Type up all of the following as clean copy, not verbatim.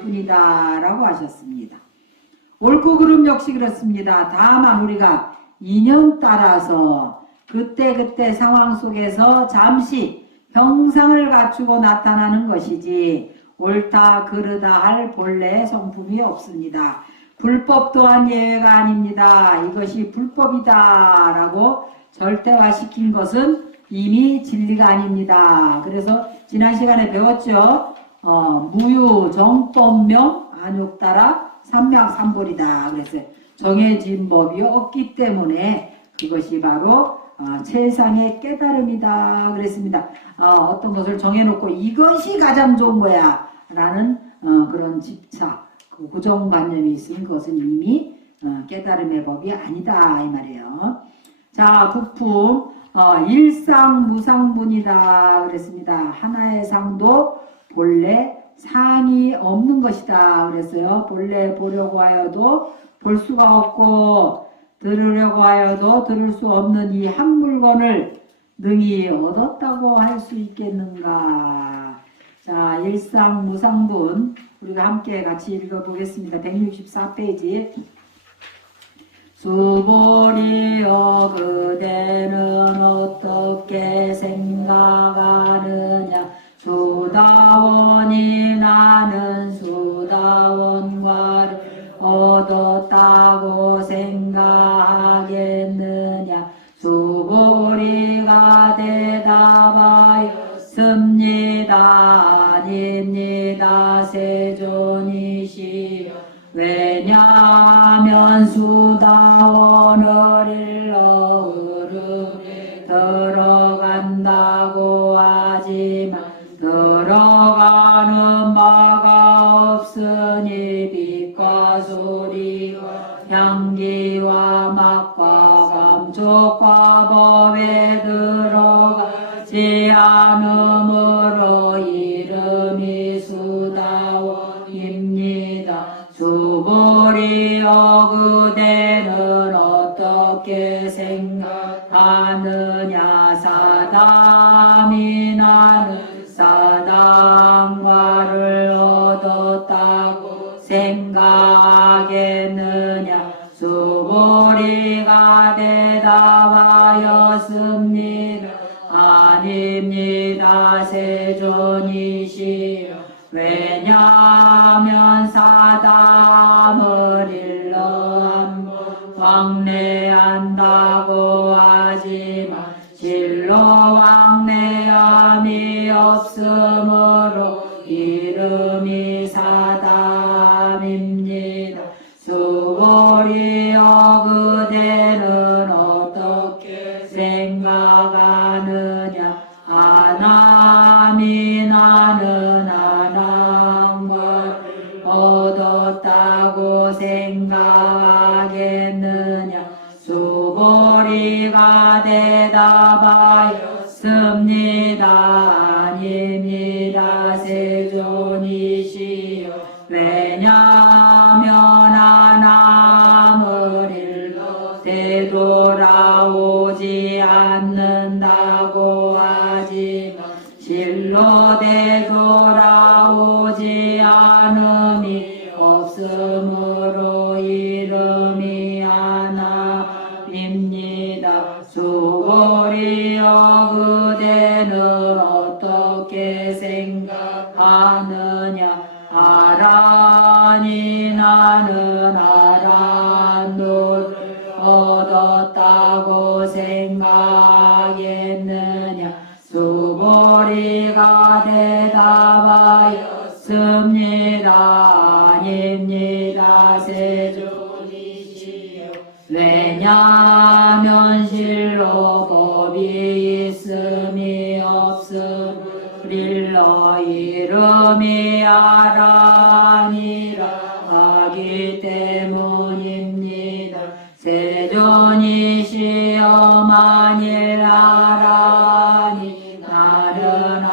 뿐이다 라고 하셨습니다. 옳고 그름 역시 그렇습니다. 다만 우리가 인연 따라서 그때 상황 속에서 잠시 형상을 갖추고 나타나는 것이지 옳다 그르다 할 본래 성품이 없습니다. 불법 또한 예외가 아닙니다. 이것이 불법이다 라고 절대화시킨 것은 이미 진리가 아닙니다. 그래서 지난 시간에 배웠죠. 무유 정법명 안욕따라 삼명삼볼이다. 그래서 정해진 법이 없기 때문에 그것이 바로 최상의 깨달음이다 그랬습니다. 어떤 것을 정해놓고 이것이 가장 좋은 거야 라는 그런 집착, 그 고정관념이 있으면 그것은 이미 깨달음의 법이 아니다 이 말이에요. 자, 부품 일상무상분이다 그랬습니다. 하나의 상도 본래 상이 없는 것이다 그랬어요. 본래 보려고 하여도 볼 수가 없고 들으려고 하여도 들을 수 없는 이 한 물건을 능히 얻었다고 할 수 있겠는가. 자, 일상무상분 우리가 함께 같이 읽어보겠습니다. 164페이지. 수보리여 그대는 어떻게 생각하느냐. 수다원이 나는 수다원과를 얻었다고 생각하겠느냐. 수보리가 대답하였습니다. 아닙니다. 세존이시여. 왜냐하면 수다원을 일러 흐름에 들어간다고 하지만 들어가는 바가 없으니 빛과 소리와 향기와 맛과 감촉과 법에 들어가지 않으므로 이름이 수다원입니다. 수보리여 그대는 어떻게 생각하느냐. 사담이 나는 사담과를 얻었다고 생각하겠느냐. 수보리가 대답하였습니다. 아닙니다. 세존이시여. 왜냐하면 사담을 일러 왕래한다고 하지만 실로 왕래함이 없으므로 이름이 사담입니다. 수보리여 그대는 어떻게 생각하느냐. 아남이 나는 아남과를 얻었다고 생각하겠느냐. 수보리가 대답하였습니다. 아닙니다. 세존이시여. 왜냐하면 아남을 일러 되돌아오지 않는다고 하지만 실로 되돌아오지 않음이 없으므로 이름이 하나입니다. 수보리여 그대는 어떻게 생각하느냐. 아란이 나는 아란도를 얻었다고 생각하겠느냐. 수보리가 대답하였습니다. 아닙니다. 세존이시여. 왜냐하면 실로 법이 있음이 없으리라. 이름이 아라니라 하기 때문입니다. 세존이시여. 만일 아라니 나는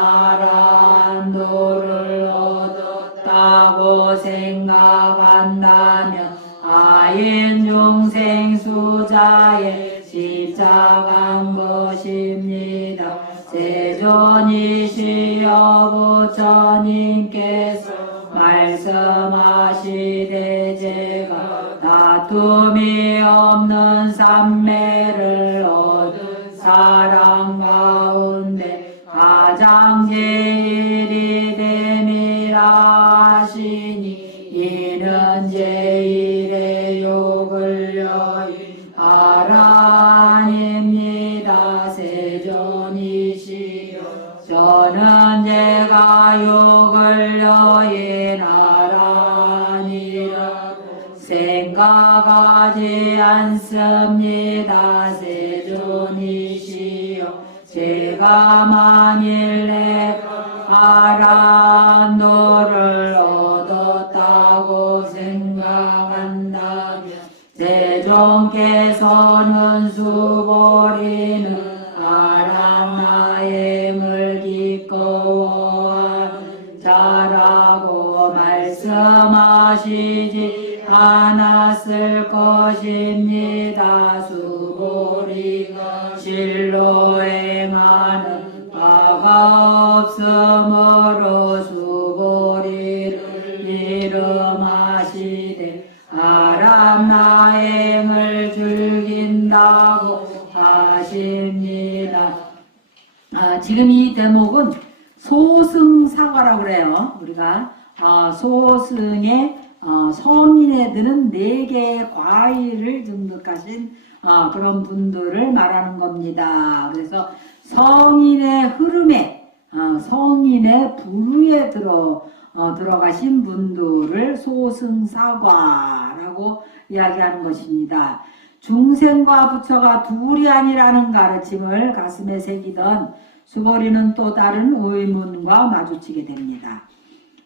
아란도를 얻었다고 생각한다면 아인 중생 수자의 십자가인 것입니다. 세존이시여. 부처님께서 말씀 말씀하시되 제가 다툼이 없는 삼매를 얻은 사람 가운데 가장 제일이 됨이라 하시니 이는 제일의 욕을 여인하라니입니다. 세존이시여 저는 제가 욕을 여인하라니라고 생각하지 않습니다. 세존이시여 제가 만일 내가 아란도를 얻었다고 생각한다면 세존께서는 수보리는 아람나임을 기꺼워하는 자라고 말씀하시지 않았을 것입니다. 수보리가 실로 행하는 바가 없으므로 수보리를 이름하시되 아람나임을 즐긴다고 하십니다. 지금 이 대목은 소승사과라고 그래요. 우리가 소승의 성인에 드는 4개의 과일을 증득하신 그런 분들을 말하는 겁니다. 그래서 성인의 흐름에 성인의 부류에 들어가신 분들을 소승사과라고 이야기하는 것입니다. 중생과 부처가 둘이 아니라는 가르침을 가슴에 새기던 수보리는 또 다른 의문과 마주치게 됩니다.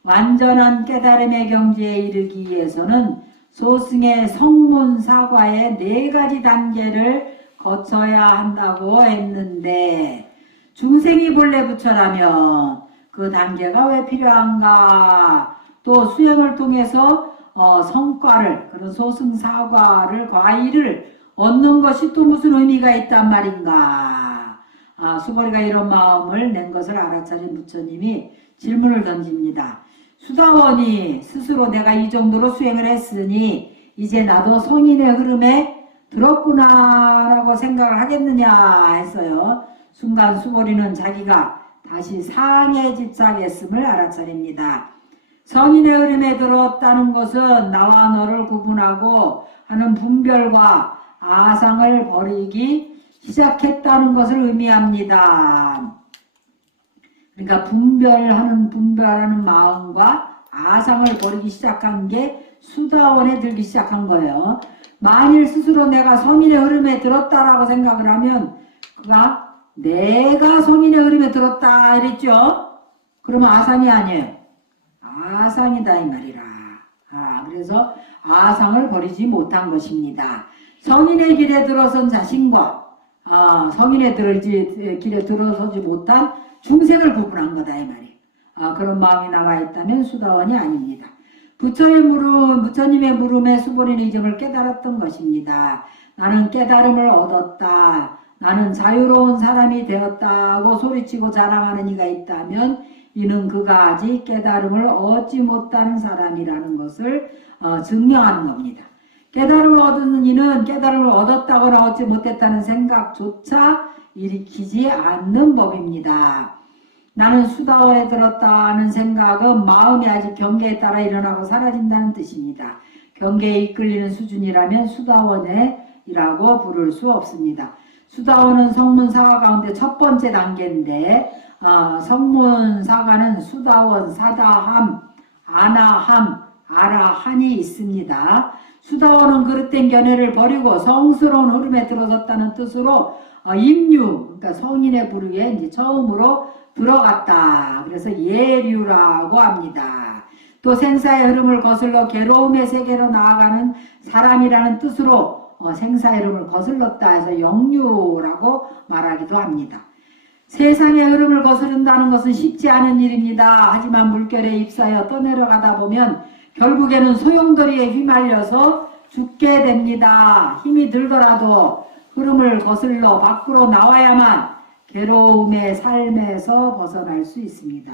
완전한 깨달음의 경지에 이르기 위해서는 소승의 성문사과의 4가지 단계를 거쳐야 한다고 했는데 중생이 본래 부처라면 그 단계가 왜 필요한가? 또 수행을 통해서 성과를, 그런 소승사과를, 과일을 얻는 것이 또 무슨 의미가 있단 말인가? 수보리가 이런 마음을 낸 것을 알아차린 부처님이 질문을 던집니다. 수다원이 스스로 내가 이 정도로 수행을 했으니 이제 나도 성인의 흐름에 들었구나 라고 생각을 하겠느냐 했어요. 순간 수보리는 자기가 다시 상에 집착했음을 알아차립니다. 성인의 흐름에 들었다는 것은 나와 너를 구분하고 하는 분별과 아상을 버리기 시작했다는 것을 의미합니다. 그러니까 분별하는 마음과 아상을 버리기 시작한 게 수다원에 들기 시작한 거예요. 만일 스스로 내가 성인의 흐름에 들었다라고 생각을 하면 그가 내가 성인의 흐름에 들었다 이랬죠. 그러면 아상이 아니에요. 아상이다 이 말이라. 그래서 아상을 버리지 못한 것입니다. 성인의 길에 들어선 자신과 성인의 길에 들어서지 못한 중생을 구분한 거다 이 말이에요. 그런 마음이 남아 있다면 수다원이 아닙니다. 부처님의 물음에 수보리는 이 점을 깨달았던 것입니다. 나는 깨달음을 얻었다. 나는 자유로운 사람이 되었다고 소리치고 자랑하는 이가 있다면 이는 그가 아직 깨달음을 얻지 못하는 사람이라는 것을 증명하는 겁니다. 깨달음을 얻는 이는 깨달음을 얻었다거나 얻지 못했다는 생각조차 일으키지 않는 법입니다. 나는 수다원에 들었다는 생각은 마음이 아직 경계에 따라 일어나고 사라진다는 뜻입니다. 경계에 이끌리는 수준이라면 수다원이라고 부를 수 없습니다. 수다원은 성문사과 가운데 첫 번째 단계인데 성문사과는 수다원, 사다함, 아나함, 아라한이 있습니다. 수다원은 그릇된 견해를 버리고 성스러운 흐름에 들어섰다는 뜻으로 임류, 그러니까 성인의 부류에 이제 처음으로 들어갔다. 그래서 예류라고 합니다. 또 생사의 흐름을 거슬러 괴로움의 세계로 나아가는 사람이라는 뜻으로 생사의 흐름을 거슬렀다 해서 영류라고 말하기도 합니다. 세상의 흐름을 거스른다는 것은 쉽지 않은 일입니다. 하지만 물결에 휩싸여 떠내려가다 보면 결국에는 소용돌이에 휘말려서 죽게 됩니다. 힘이 들더라도 흐름을 거슬러 밖으로 나와야만 괴로움의 삶에서 벗어날 수 있습니다.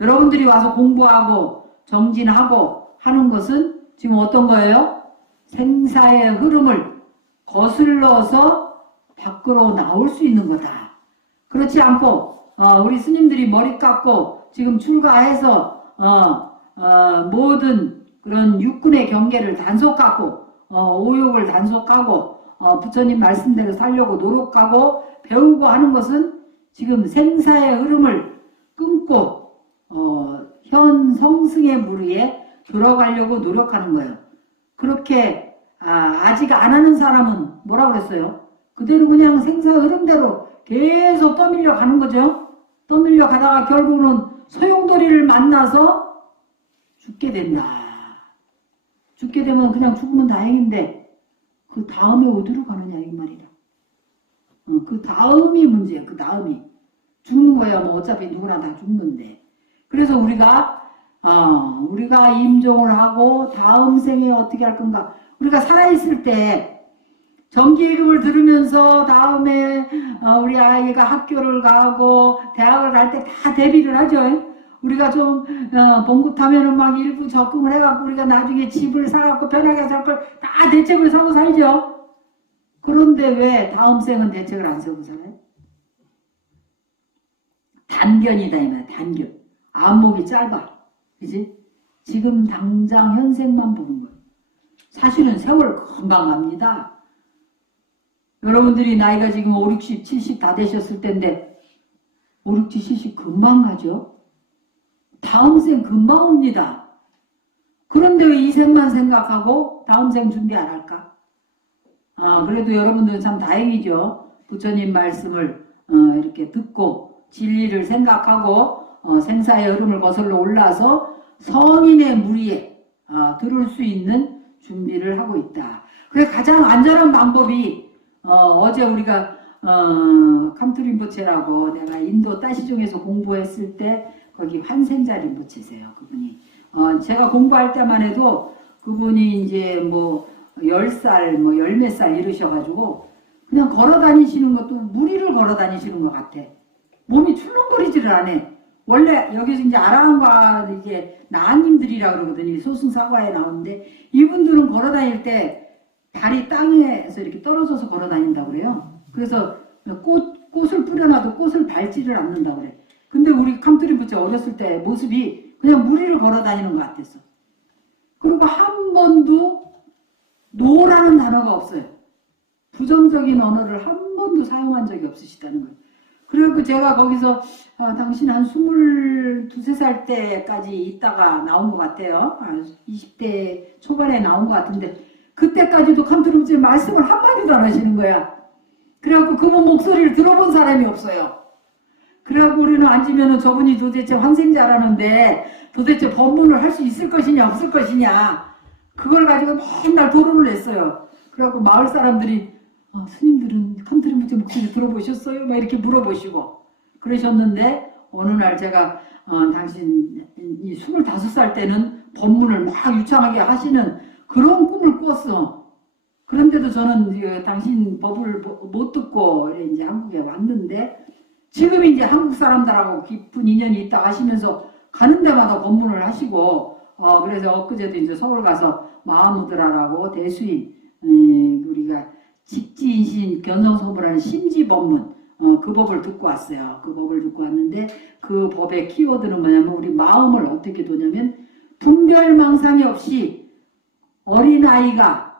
여러분들이 와서 공부하고 정진하고 하는 것은 지금 어떤 거예요? 생사의 흐름을 거슬러서 밖으로 나올 수 있는 거다. 그렇지 않고 우리 스님들이 머리 깎고 지금 출가해서 모든 그런 육군의 경계를 단속하고 오욕을 단속하고 부처님 말씀대로 살려고 노력하고 배우고 하는 것은 지금 생사의 흐름을 끊고 현 성승의 무리에 들어가려고 노력하는 거예요. 그렇게 아직 안 하는 사람은 뭐라고 그랬어요? 그대로 그냥 생사 흐름대로 계속 떠밀려 가는 거죠. 떠밀려 가다가 결국은 소용돌이를 만나서 죽게 된다. 죽게 되면 그냥 죽으면 다행인데 그 다음에 어디로 가느냐 이 말이다. 그 다음이 문제야. 그 다음이 죽는 거야. 뭐 어차피 누구나 다 죽는데. 그래서 우리가 임종을 하고 다음 생에 어떻게 할 건가. 우리가 살아있을 때 정기예금을 들으면서 다음에 우리 아이가 학교를 가고 대학을 갈 때 다 대비를 하죠. 우리가 좀 봉급하면은 막 일부 적금을 해갖고 우리가 나중에 집을 사갖고 편하게 살 걸 다 대책을 세우고 살죠. 그런데 왜 다음 생은 대책을 안 세우고 살아요? 단견이다 이 말이야. 단견. 안목이 짧아. 그지? 지금 당장 현생만 보는 거예요. 사실은 세월 금방 갑니다. 여러분들이 나이가 지금 5, 60, 70 다 되셨을 텐데 5, 60, 70 금방 가죠? 다음 생 금방 옵니다. 그런데 왜 이 생만 생각하고 다음 생 준비 안 할까? 그래도 여러분들은 참 다행이죠. 부처님 말씀을 이렇게 듣고 진리를 생각하고 생사의 흐름을 거슬러 올라서 성인의 무리에 들을 수 있는 준비를 하고 있다. 그래서 가장 안전한 방법이 어제 우리가 캄투 린포체라고 내가 인도 따시종에서 공부했을 때 거기 환생자 린포체세요. 그분이 제가 공부할 때만 해도 그분이 이제 뭐 10살 뭐 열 몇 살 이러셔가지고 그냥 걸어 다니시는 것도 무리를 걸어 다니시는 것 같아. 몸이 출렁거리지를 않아. 원래 여기서 이제 아라한과 이제 나한님들이라 그러거든요. 소승사과에 나오는데 이분들은 걸어 다닐 때 발이 땅에서 이렇게 떨어져서 걸어 다닌다고 그래요. 그래서 꽃을 뿌려놔도 꽃을 밟지를 않는다고 그래. 근데 우리 캄투 린포체 어렸을 때 모습이 그냥 무리를 걸어 다니는 것 같았어. 그리고 한 번도 노라는 단어가 없어요. 부정적인 언어를 한 번도 사용한 적이 없으시다는 거예요. 그리고 제가 거기서 당신 한 22, 23살 때까지 있다가 나온 것 같아요. 20대 초반에 나온 것 같은데 그때까지도 캄투 린포체 말씀을 한마디도 안 하시는 거야. 그래갖고 그분 목소리를 들어본 사람이 없어요. 그래갖고 우리는 앉으면은 저분이 도대체 환생자라는데 도대체 법문을 할 수 있을 것이냐 없을 것이냐 그걸 가지고 맨날 토론을 했어요. 그래갖고 마을 사람들이 스님들은 캄투 린포체 목소리 들어보셨어요? 막 이렇게 물어보시고 그러셨는데 어느 날 제가 당신 이 25살 때는 법문을 막 유창하게 하시는 그런 꿈을 꿨어. 그런데도 저는 당신 법을 못 듣고 이제 한국에 왔는데 지금 이제 한국 사람들하고 깊은 인연이 있다 하시면서 가는 데마다 법문을 하시고 그래서 엊그제도 이제 서울 가서 마하무드라라고 대수인 우리가 직지인신 견성소불하는 심지법문 그 법을 듣고 왔어요. 그 법을 듣고 왔는데 그 법의 키워드는 뭐냐면 우리 마음을 어떻게 두냐면 분별망상이 없이 어린아이가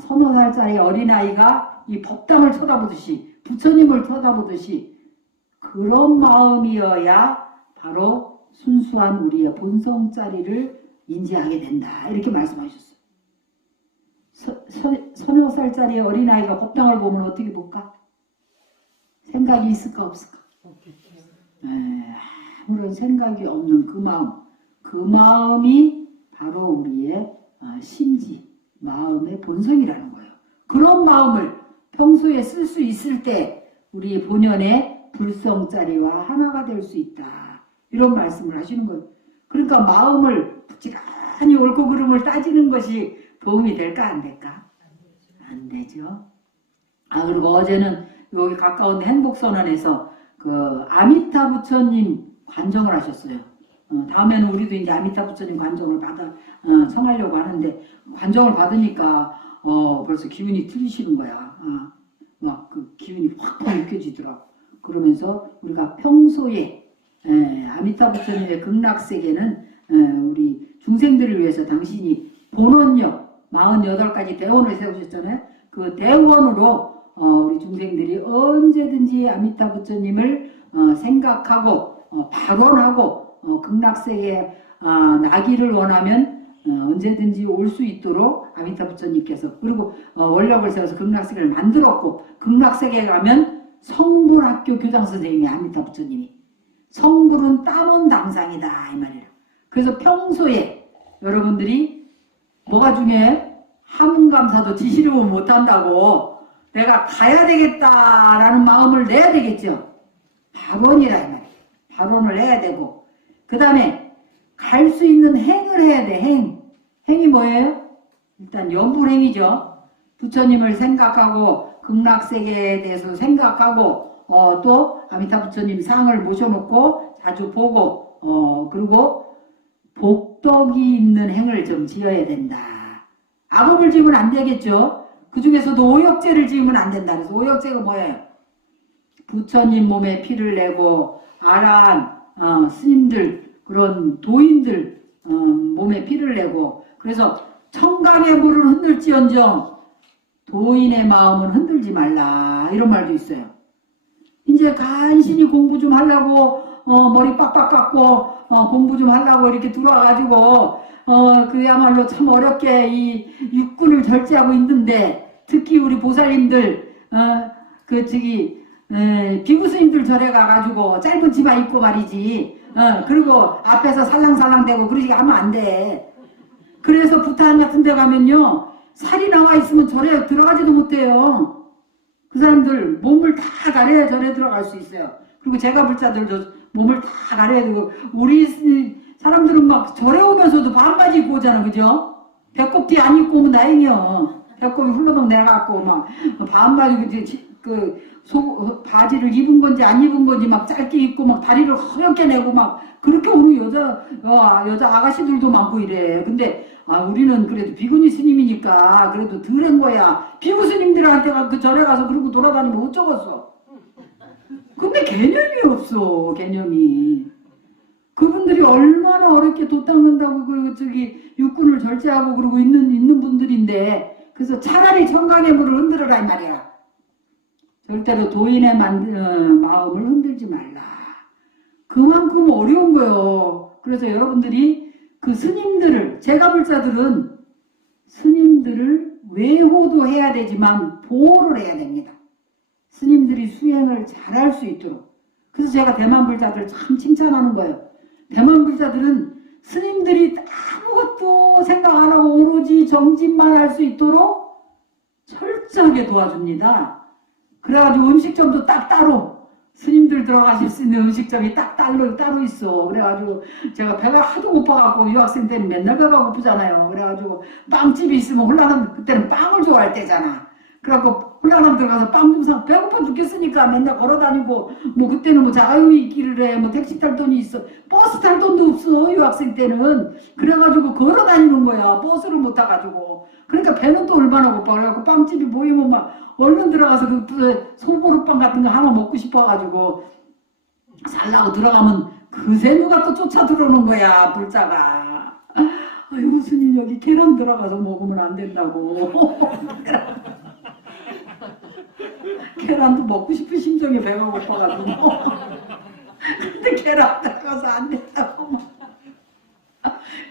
서너 살짜리 어린아이가 이 법당을 쳐다보듯이 부처님을 쳐다보듯이 그런 마음이어야 바로 순수한 우리의 본성자리를 인지하게 된다. 이렇게 말씀하셨어요. 서너 살짜리 어린아이가 법당을 보면 어떻게 볼까? 생각이 있을까 없을까? 아무런 생각이 없는 그 마음. 그 마음이 바로 우리의 심지, 마음의 본성이라는 거예요. 그런 마음을 평소에 쓸 수 있을 때 우리 본연의 불성자리와 하나가 될 수 있다. 이런 말씀을 하시는 거예요. 그러니까 마음을 부지런히 옳고 그름을 따지는 것이 도움이 될까 안 될까? 안 되죠. 그리고 어제는 여기 가까운 행복선언에서 그 아미타 부처님 관정을 하셨어요. 다음에는 우리도 이제 아미타 부처님 관정을 받아 청하려고 하는데 관정을 받으니까 벌써 기운이 틀리시는 거야. 막 그 기운이 확확 느껴지더라고. 그러면서 우리가 평소에 아미타 부처님의 극락세계는 우리 중생들을 위해서 당신이 본원력 48가지 대원을 세우셨잖아요. 그 대원으로 우리 중생들이 언제든지 아미타 부처님을 생각하고 발원하고 극락세계에 나기를 원하면 언제든지 올 수 있도록 아미타 부처님께서 그리고 원력을 세워서 극락세계를 만들었고 극락세계에 가면 성불학교 교장 선생님이 아미타 부처님이 성불은 땀은 당상이다 이 말이에요. 그래서 평소에 여러분들이 뭐가 중요해? 하문감사도 지시려고 못한다고 내가 가야 되겠다라는 마음을 내야 되겠죠. 발원이라 이 말이에요. 발원을 해야 되고 그 다음에 갈 수 있는 행을 해야 돼. 행이 뭐예요? 일단 연불행이죠. 부처님을 생각하고 극락세계에 대해서 생각하고 또 아미타 부처님 상을 모셔놓고 자주 보고 그리고 복덕이 있는 행을 좀 지어야 된다. 악업을 지으면 안 되겠죠. 그 중에서도 오역죄를 지으면 안 된다. 그래서 오역죄가 뭐예요? 부처님 몸에 피를 내고 아라한 스님들 그런 도인들 몸에 피를 내고 그래서 청강의 물을 흔들지언정 도인의 마음은 흔들지 말라 이런 말도 있어요. 이제 간신히 공부 좀 하려고 머리 빡빡 깎고 공부 좀 하려고 이렇게 들어와가지고 그야말로 참 어렵게 이 육군을 절제하고 있는데 특히 우리 보살님들 비구 스님들 절에 가가지고 짧은 치마 입고 말이지 그리고 앞에서 살랑살랑대고 그러지 하면 안 돼. 그래서 부탄 같은 데 가면요 살이 나와 있으면 절에 들어가지도 못해요. 그 사람들 몸을 다 가려야 절에 들어갈 수 있어요. 그리고 제가 불자들도 몸을 다 가려야 되고 우리 사람들은 막 절에 오면서도 반바지 입고 오잖아. 그죠? 배꼽티 안 입고 오면 다행이요. 배꼽이 훌러덩 내려갖고 막 반바지 바지를 입은 건지 안 입은 건지 막 짧게 입고 막 다리를 허옇게 내고 막 그렇게 오는 여자 아가씨들도 많고 이래. 근데 우리는 그래도 비구니 스님이니까 그래도 덜한 거야. 비구 스님들한테 그 절에 가서 그러고 돌아다니면 어쩌겠어. 근데 개념이 없어. 개념이. 그분들이 얼마나 어렵게 도 닦는다고 그리고 육군을 절제하고 그러고 있는 분들인데 그래서 차라리 청강의 물을 흔들어라 이 말이야. 절대로 도인의 마음을 흔들지 말라. 그만큼 어려운 거요. 그래서 여러분들이 그 스님들을 제가 불자들은 스님들을 외호도 해야 되지만 보호를 해야 됩니다. 스님들이 수행을 잘할 수 있도록. 그래서 제가 대만 불자들 참 칭찬하는 거예요. 대만 불자들은 스님들이 아무것도 생각 안 하고 오로지 정진만 할 수 있도록 철저하게 도와줍니다. 그래가지고 음식점도 딱 따로 스님들 들어가실 수 있는 음식점이 딱 따로 있어. 그래가지고 제가 배가 하도 고파갖고 유학생 때는 맨날 배가 고프잖아요. 그래가지고 빵집이 있으면 홀라는 그때는 빵을 좋아할 때잖아. 그래갖고 홀라남 들어가서 빵 좀 사. 배고파 죽겠으니까 맨날 걸어다니고 뭐 그때는 뭐 자유이 길을 해. 뭐 택시 탈 돈이 있어. 버스 탈 돈도 없어 유학생 때는. 그래가지고 걸어다니는 거야. 버스를 못 타가지고. 그러니까 배는 또 얼마나 고파. 그래갖고 빵집이 보이면 막 얼른 들어가서 그 소보루빵 같은 거 하나 먹고 싶어가지고 살라고 들어가면 그새 누가 또 쫓아 들어오는 거야 불자가. 아이고 스님 여기 계란 들어가서 먹으면 안 된다고. 계란도 먹고 싶은 심정에 배가 고파가지고. 근데 계란 들어가서 안 된다고.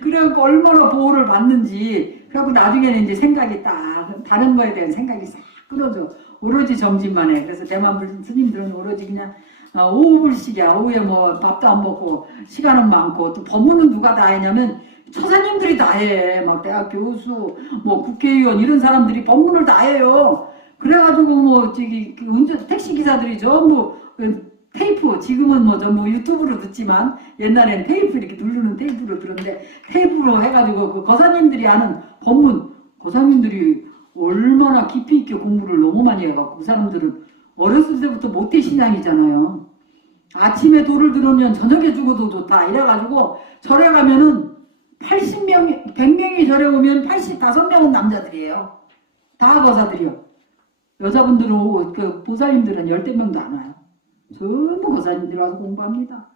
그래갖고 얼마나 보호를 받는지. 그래갖고 나중에는 이제 생각이 딱 다른 거에 대한 생각이 싹 끊어져. 오로지 정진만 해. 그래서 대만 스님들은 오로지 그냥 오후불식이야. 오후에 뭐 밥도 안 먹고 시간은 많고 또 법문은 누가 다 했냐면 처사님들이 다 해. 막 대학 교수, 뭐 국회의원 이런 사람들이 법문을 다 해요. 그래가지고 뭐 택시 기사들이 전부 테이프 지금은 뭐 전부 유튜브로 듣지만 옛날엔 테이프 이렇게 누르는 테이프로 들었는데 테이프로 해가지고 그 거사님들이 하는 법문 거사님들이 얼마나 깊이 있게 공부를 너무 많이 해갖고 그 사람들은 어렸을 때부터 모태신앙이잖아요. 아침에 돌을 들으면 저녁에 죽어도 좋다. 이래가지고 절에 가면은 80명, 100명이 절에 오면 85명은 남자들이에요. 다 거사들이요. 여자분들은 오고 그 보살님들은 열댓 명도 안 와요. 전부 거사님들 와서 공부합니다.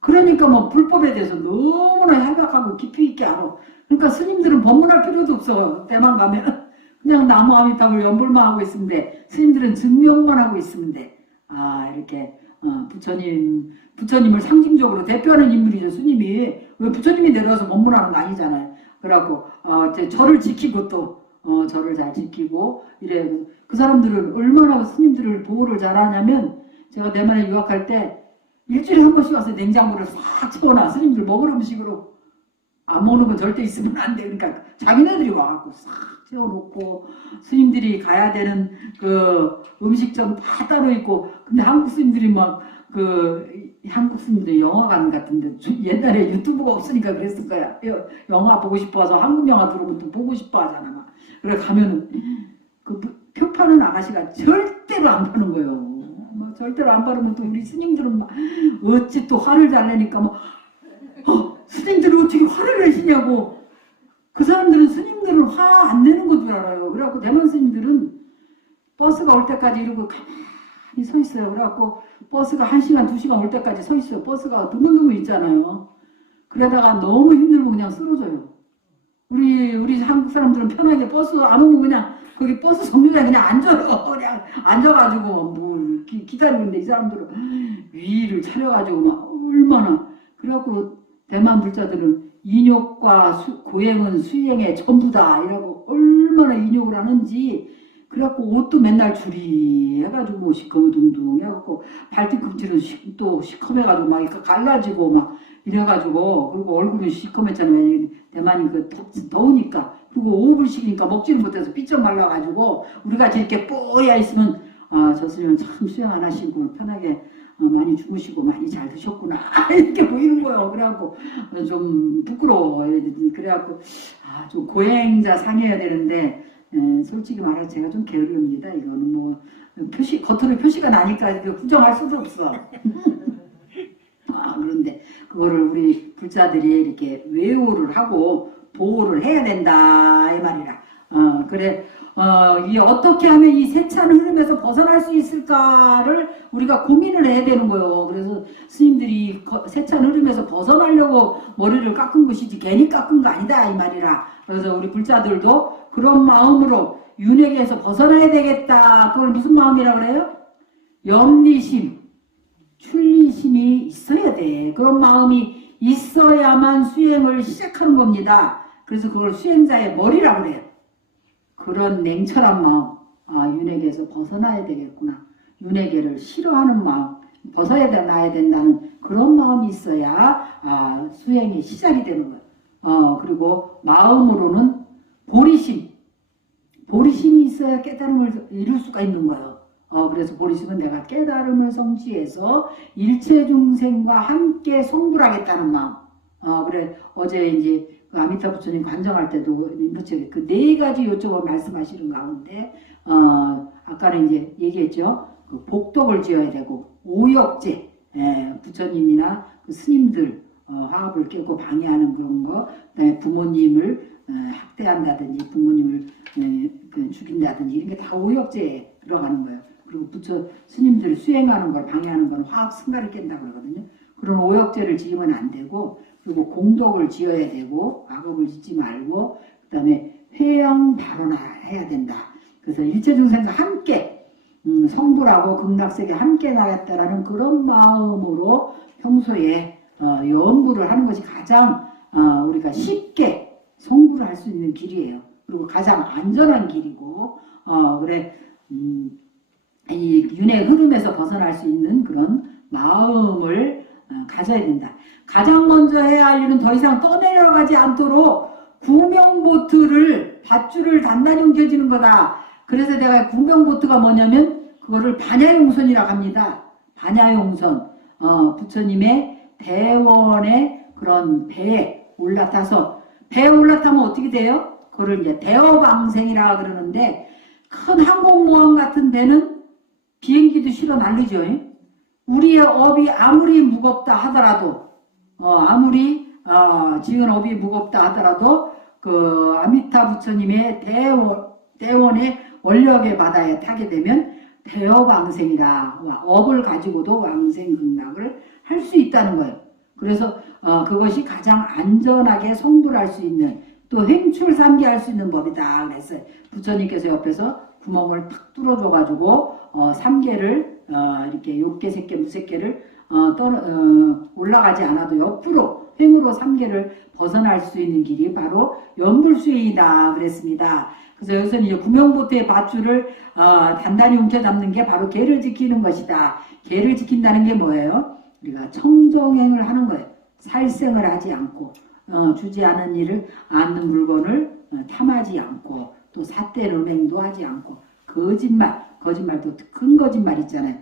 그러니까 뭐 불법에 대해서 너무나 해박하고 깊이 있게 알아. 그러니까 스님들은 법문할 필요도 없어. 대만 가면 그냥 나무 아미타불 연불만 하고 있으면 돼. 스님들은 증명만 하고 있으면 돼. 이렇게 부처님을 상징적으로 대표하는 인물이죠. 스님이 왜 부처님이 내려와서 법문하는 거 아니잖아요. 그래갖고 절을 지키고 또 절을 잘 지키고 이래. 그 사람들은 얼마나 스님들을 보호를 잘하냐면 제가 대만에 유학할 때 일주일에 한 번씩 와서 냉장고를 싹 채워놔. 스님들 먹을 음식으로. 안 먹는 건 절대 있으면 안 돼. 그러니까 자기네들이 와갖고 싹 채워놓고 스님들이 가야 되는 그 음식점 다 따로 있고. 근데 한국 스님들이 막 한국 스님들 영화관 같은데 옛날에 유튜브가 없으니까 그랬을 거야. 영화 보고 싶어서 한국 영화 들어오면 또 보고 싶어 하잖아. 막. 그래 가면은 그 표 파는 아가씨가 절대로 안 파는 거예요. 절대로 안 바르면 또 우리 스님들은 막 어찌 또 화를 잘 내니까 막 스님들은 어떻게 화를 내시냐고. 그 사람들은 스님들은 화 안 내는 것 줄 알아요. 그래갖고 대만 스님들은 버스가 올 때까지 이러고 가만히 서 있어요. 그래갖고 버스가 1시간 2시간 올 때까지 서 있어요. 버스가 드문드문 있잖아요. 그러다가 너무 힘들고 그냥 쓰러져요. 우리 한국 사람들은 편하게 버스 안 오면 그냥 거기 버스 정류장에 그냥 앉아요. 그냥 앉아가지고 뭐 기다리는데 이 사람들은 위를 차려가지고 막 얼마나. 그래갖고 대만 불자들은 인욕과 고행은 수행의 전부다 이러고 얼마나 인욕을 하는지. 그래갖고 옷도 맨날 줄이 해가지고 뭐 시커매둥둥 해갖고 발뒤꿈치는 또 시커매가지고 막 이렇게 갈라지고 막 이래가지고. 그리고 얼굴은 시커맸잖아요. 대만이 더우니까. 그리고 5불씩이니까 먹지를 못해서 삐쩍 말라가지고 우리가 이렇게 뽀야 있으면 저 스님은 참 수행 안 하시고 편하게 많이 주무시고 많이 잘 드셨구나 이렇게 보이는 거예요. 그래갖고 좀 부끄러워. 그래갖고 좀 고행자 상해야 되는데 솔직히 말해서 제가 좀 게으릅니다. 이거는 뭐 겉으로 표시가 나니까 부정할 수도 없어. 그런데 그거를 우리 불자들이 이렇게 외우를 하고 보호를 해야 된다 이 말이라. 그래 이 어떻게 하면 이 세찬 흐름에서 벗어날 수 있을까를 우리가 고민을 해야 되는 거예요. 그래서 스님들이 세찬 흐름에서 벗어나려고 머리를 깎은 것이지 괜히 깎은 거 아니다 이 말이라. 그래서 우리 불자들도 그런 마음으로 윤회계에서 벗어나야 되겠다. 그걸 무슨 마음이라 그래요? 염리심, 출리심이 있어야 돼. 그런 마음이 있어야만 수행을 시작하는 겁니다. 그래서 그걸 수행자의 머리라고 그래요. 그런 냉철한 마음, 윤회계에서 벗어나야 되겠구나. 윤회계를 싫어하는 마음, 벗어나야 된다는 그런 마음이 있어야 수행이 시작이 되는 거예요. 그리고 마음으로는 보리심이 있어야 깨달음을 이룰 수가 있는 거예요. 그래서 보리심은 내가 깨달음을 성취해서 일체 중생과 함께 성불하겠다는 마음. 그래 어제 이제 그 아미타 부처님 관정할 때도 림포체 그 4가지 요점을 말씀하시는 가운데 아까는 이제 얘기했죠. 그 복덕을 지어야 되고 오역제, 부처님이나 그 스님들 화합을 깨고 방해하는 그런 거, 그다음에 부모님을 학대한다든지 부모님을 죽인다든지 이런 게 다 오역제에 들어가는 거예요. 그리고 부처 스님들 수행하는 걸 방해하는 건 화학 승가를 깬다 그러거든요. 그런 오역제를 지으면 안 되고, 그리고 공덕을 지어야 되고 악업을 짓지 말고, 그 다음에 회영 발언을 해야 된다. 그래서 일체중생과 함께 성불하고 극락세계 함께 나겠다라는 그런 마음으로 평소에 연구를 하는 것이 가장 우리가 쉽게 성불을 할 수 있는 길이에요. 그리고 가장 안전한 길이고, 그래 이 윤회 흐름에서 벗어날 수 있는 그런 마음을 가져야 된다. 가장 먼저 해야 할 일은 더 이상 떠내려가지 않도록 구명보트를 밧줄을 단단히 움켜쥐는 거다. 그래서 내가 구명보트가 뭐냐면 그거를 반야용선이라고 합니다. 반야용선. 부처님의 대원의 그런 배에 올라타서, 배에 올라타면 어떻게 돼요? 그걸 이제 대어방생이라 그러는데, 큰 항공모함 같은 배는 비행기도 실어 날리죠. 우리의 업이 아무리 무겁다 하더라도 아무리 지은 업이 무겁다 하더라도 그 아미타 부처님의 대원의 원력의 바다에 타게 되면 대업왕생이다. 업을 가지고도 왕생극락을 할 수 있다는 거예요. 그래서 그것이 가장 안전하게 성불할 수 있는 또 행출삼계할 수 있는 법이다. 그래서 부처님께서 옆에서 구멍을 탁 뚫어줘가지고 삼계를 이렇게 욕계, 색계, 무색계를 올라가지 않아도 옆으로 횡으로 삼계를 벗어날 수 있는 길이 바로 연불수행이다 그랬습니다. 그래서 여기서는 이제 구명보태의 밧줄을 단단히 움켜잡는 게 바로 계를 지키는 것이다. 계를 지킨다는 게 뭐예요? 우리가 청정행을 하는 거예요. 살생을 하지 않고 주지 않은 일을 않는 물건을 탐하지 않고 또 삿된 음행도 하지 않고 거짓말도 큰 거짓말 있잖아요.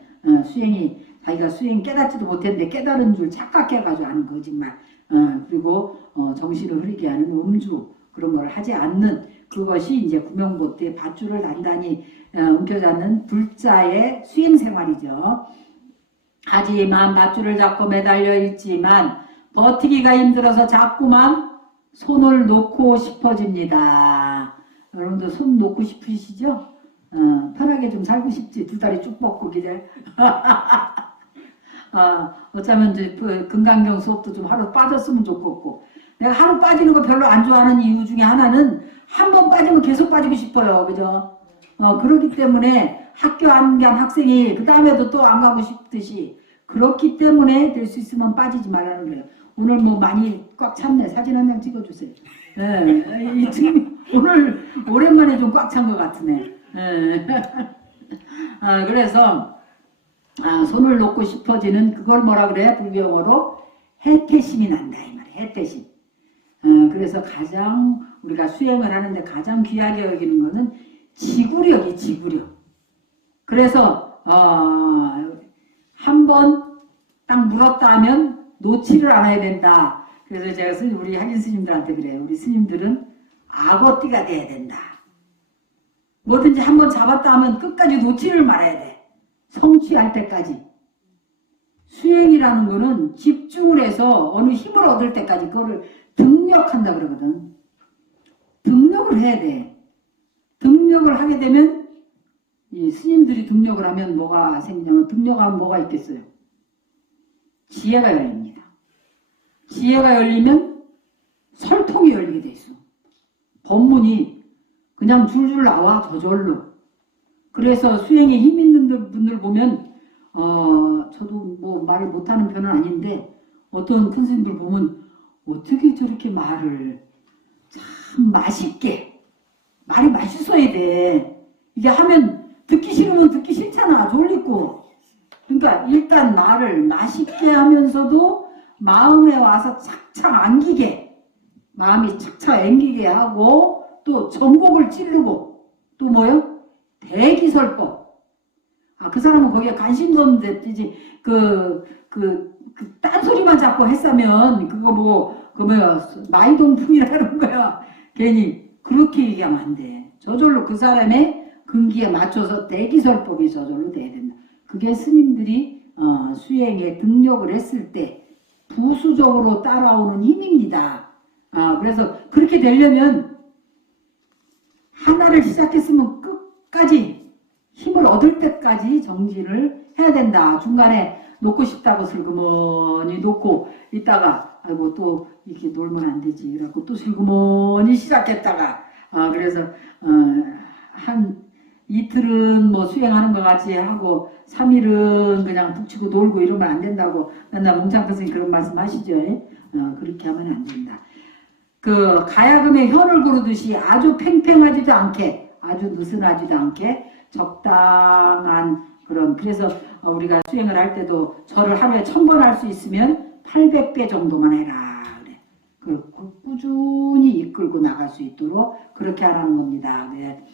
수행이 자기가 수행 깨닫지도 못했는데 깨달은 줄 착각해가지고 하는 거짓말 그리고 정신을 흐리게 하는 음주 그런 걸 하지 않는 그것이 이제 구명보태의 밧줄을 단단히 움켜잡는 불자의 수행생활이죠. 하지만 밧줄을 잡고 매달려 있지만 버티기가 힘들어서 자꾸만 손을 놓고 싶어집니다. 여러분도 손 놓고 싶으시죠? 편하게 좀 살고 싶지. 두 다리 쭉 뻗고 기대. 어쩌면 이제 금강경 수업도 좀 하루 빠졌으면 좋겠고. 내가 하루 빠지는 거 별로 안 좋아하는 이유 중에 하나는 한 번 빠지면 계속 빠지고 싶어요. 그죠? 그렇기 때문에 학교 안 간 학생이 그 다음에도 또 안 가고 싶듯이 그렇기 때문에 될 수 있으면 빠지지 말라는 거예요. 오늘 뭐 많이 꽉 찼네. 사진 한 장 찍어주세요. 네, 지금 오늘 오랜만에 좀 꽉 찬 것 같으네. 네. 그래서 손을 놓고 싶어지는 그걸 뭐라 그래? 불교어로 해태심이 난다 이 말이에요. 해태심. 그래서 가장 우리가 수행을 하는데 가장 귀하게 여기는 것은 지구력이 지구력. 그래서 한 번 딱 물었다 하면 놓지를 않아야 된다. 그래서 제가 우리 한인 스님들한테 그래요. 우리 스님들은 악어띠가 돼야 된다. 뭐든지 한 번 잡았다 하면 끝까지 놓지를 말아야 돼. 성취할 때까지. 수행이라는 거는 집중을 해서 어느 힘을 얻을 때까지 그거를 등력한다 그러거든. 등력을 해야 돼. 등력을 하게 되면 이 스님들이 등력을 하면 뭐가 생기냐면 등력하면 뭐가 있겠어요? 지혜가 열립니다. 지혜가 열리면 설통이 열리게 돼 있어. 법문이 그냥 줄줄 나와 저절로. 그래서 수행에 힘 있는 분들 보면 저도 뭐 말을 못하는 편은 아닌데 어떤 큰 스님들 보면 어떻게 저렇게 말을 참 맛있게 말이 맛있어야 돼. 이게 하면 듣기 싫으면 듣기 싫잖아. 졸리고. 그러니까 일단 말을 맛있게 하면서도 마음에 와서 착착 안기게 마음이 착착 앵기게 하고 또 전곡을 찌르고 또 뭐요? 대기설법. 그 사람은 거기에 관심도 없는데 이제 딴소리만 자꾸 했으면 그거 뭐 그 뭐야 마이동풍이라는 거야. 괜히 그렇게 얘기하면 안 돼. 저절로 그 사람의 근기에 맞춰서 대기설법이 저절로 돼야 된다. 그게 스님들이 수행에 등력을 했을 때 부수적으로 따라오는 힘입니다. 그래서 그렇게 되려면 하나를 시작했으면 끝까지 힘을 얻을 때까지 정진을 해야 된다. 중간에 놓고 싶다고 슬그머니 놓고 있다가 아이고 또 이렇게 놀면 안 되지. 그래갖고 또 슬그머니 시작했다가 그래서 한 이틀은 뭐 수행하는 것 같이 하고 3일은 그냥 북치고 놀고 이러면 안 된다고 맨날 몽창 선생님 그런 말씀 하시죠. 그렇게 하면 안 된다. 그 가야금의 현을 고르듯이 아주 팽팽하지도 않게 아주 느슨하지도 않게 적당한 그런 그래서 우리가 수행을 할 때도 절을 하루에 1000번 할 수 있으면 800배 정도만 해라. 그래. 그 꾸준히 이끌고 나갈 수 있도록 그렇게 하라는 겁니다. 네.